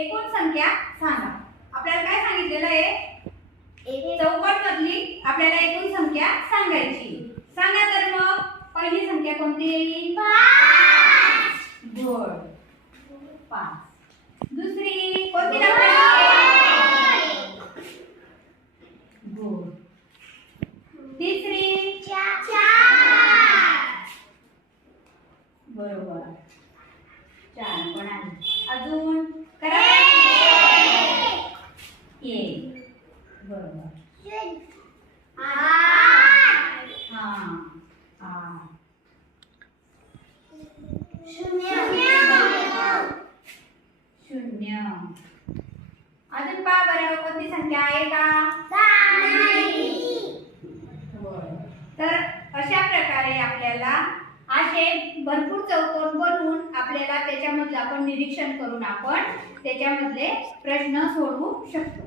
एकूण संख्या सांगा. आपल्याला काय सांगितलेलं आहे? चौकट मधली आपल्याला एकूण संख्या सांगायची. सांगा तर मग पहिली संख्या कोणती येईल? 5. गुड. 5. दुसरी कोणती टाकायची? गुड. तिसरी 4. बरोबर. 4 पण आहे. अजून करा. 1. बरोबर. 8. हां. 8. 0. अजून पहा बरं कोणती संख्या आहे का? तर अशा प्रकारे आपल्याला असे भरपूर चौकोन बनवून आपल्याला त्याच्यामधलं आपण निरीक्षण करून आपण त्याच्यामधले प्रश्न सोडवू शकतो.